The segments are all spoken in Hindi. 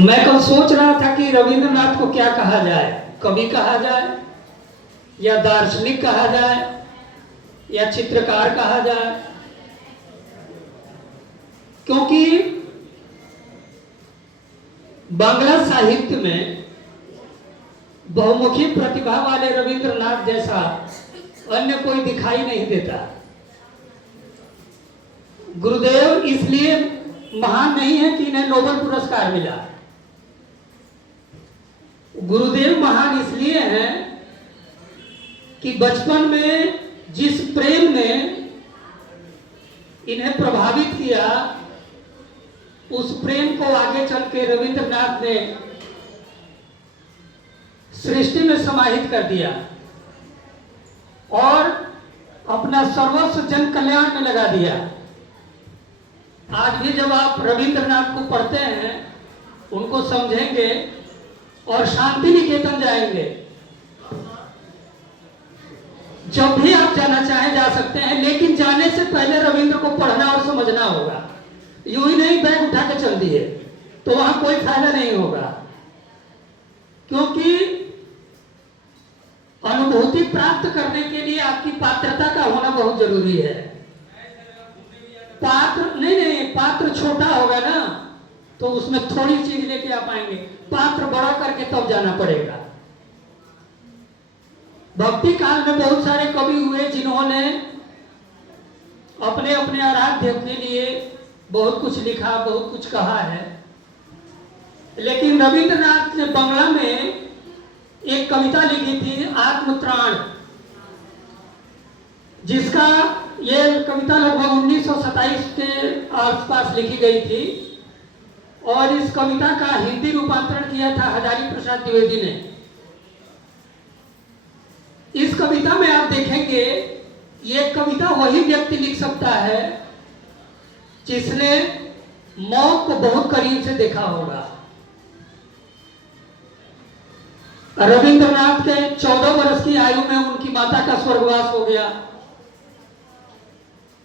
मैं कल सोच रहा था कि रविंद्रनाथ को क्या कहा जाए, कवि कहा जाए या दार्शनिक कहा जाए या चित्रकार कहा जाए, क्योंकि बांग्ला साहित्य में बहुमुखी प्रतिभा वाले रविंद्रनाथ जैसा अन्य कोई दिखाई नहीं देता। गुरुदेव इसलिए महान नहीं है कि इन्हें नोबेल पुरस्कार मिला। गुरुदेव महान इसलिए हैं कि बचपन में जिस प्रेम ने इन्हें प्रभावित किया, उस प्रेम को आगे चल के रविंद्रनाथ ने सृष्टि में समाहित कर दिया और अपना सर्वस्व जन कल्याण में लगा दिया। आज भी जब आप रविंद्रनाथ को पढ़ते हैं, उनको समझेंगे और शांति निकेतन जाएंगे, जब भी आप जाना चाहें जा सकते हैं, लेकिन जाने से पहले रविंद्र को पढ़ना और समझना होगा। यूं ही नहीं बैग उठा के चल दिए तो वहां कोई फायदा नहीं होगा, क्योंकि अनुभूति प्राप्त करने के लिए आपकी पात्रता का होना बहुत जरूरी है। पात्र नहीं, पात्र छोटा होगा ना तो उसमें थोड़ी चीज लेके आप आएंगे, पात्र बड़ा करके तब जाना पड़ेगा। भक्ति काल में बहुत सारे कवि हुए जिन्होंने अपने अपने आराध्य के लिए बहुत कुछ लिखा, बहुत कुछ कहा है, लेकिन रविंद्रनाथ ने बांग्ला में एक कविता लिखी थी, आत्मत्राण, जिसका ये कविता लगभग 1927 के आसपास लिखी गई थी और इस कविता का हिंदी रूपांतरण किया था हजारी प्रसाद द्विवेदी ने। इस कविता में आप देखेंगे, ये कविता वही व्यक्ति लिख सकता है जिसने मौत को बहुत करीब से देखा होगा। रविंद्रनाथ के 14 वर्ष की आयु में उनकी माता का स्वर्गवास हो गया।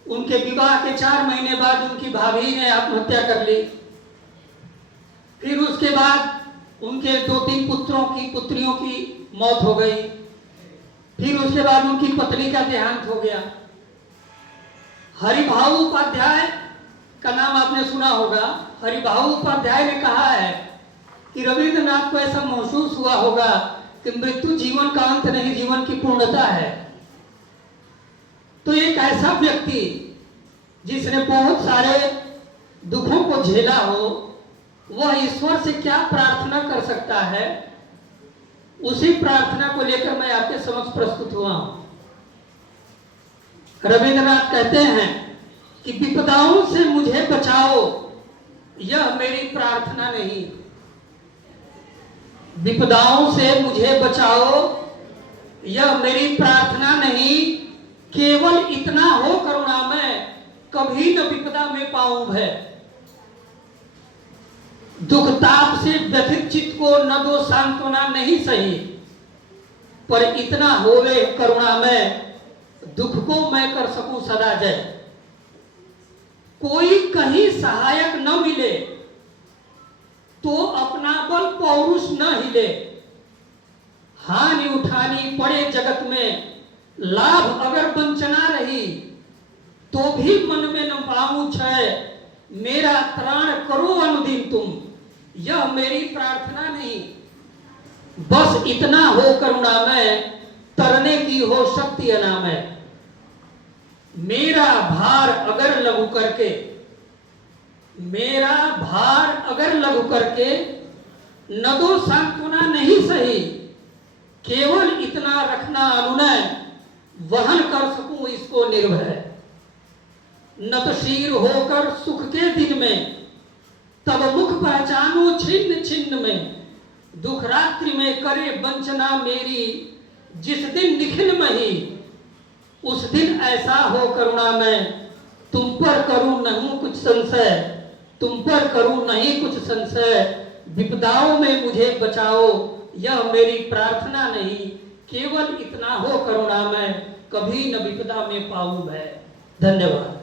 उनके विवाह के 4 महीने बाद उनकी भाभी ने आत्महत्या कर ली। फिर उसके बाद उनके 2-3 पुत्रियों की मौत हो गई। फिर उसके बाद उनकी पत्नी का देहांत हो गया। हरिभाऊ उपाध्याय का नाम आपने सुना होगा। हरिभाऊ उपाध्याय ने कहा है कि रविंद्रनाथ को ऐसा महसूस हुआ होगा कि मृत्यु जीवन का अंत नहीं, जीवन की पूर्णता है। तो एक ऐसा व्यक्ति जिसने बहुत सारे दुखों को झेला हो, वह ईश्वर से क्या प्रार्थना कर सकता है, उसी प्रार्थना को लेकर मैं आपके समक्ष प्रस्तुत हुआ हूं। रविंद्रनाथ कहते हैं कि विपदाओं से मुझे बचाओ, यह मेरी प्रार्थना नहीं। विपदाओं से मुझे बचाओ, यह मेरी प्रार्थना नहीं। केवल इतना हो करुणा में, कभी न विपदा में पाऊं भय। दुख ताप से व्यथित चित्त को न दो सांत्वना नहीं सही, पर इतना होवे करुणा में, दुख को मैं कर सकूं सदा जय। कोई कहीं सहायक न मिले तो अपना बल पौरुष न हिले। हानि उठानी पड़े जगत में, लाभ अगर वंचना रही, तो भी मन में न पाऊं क्षय। मेरा त्राण करो अनुदिन तुम, यह मेरी प्रार्थना नहीं। बस इतना हो करुणा में, तरने की हो शक्ति अनामय। मेरा भार अगर लघु करके, मेरा भार अगर लघु करके, न दो सांत्वना नहीं सही। केवल इतना रखना अनुनय, वहन कर सकूं इसको निर्भय। नतशीर होकर सुख के दिन में, तब मुख पहचानो छिन्न छिन्न में। दुख रात्रि में करे वंचना मेरी, जिस दिन निखिल मही, उस दिन ऐसा हो करुणा में, तुम पर करूं नहीं कुछ संशय, तुम पर करूं नहीं कुछ संशय। विपदाओं में मुझे बचाओ, यह मेरी प्रार्थना नहीं। केवल इतना हो करुणा में, कभी न विपदा में पाऊं भय। धन्यवाद।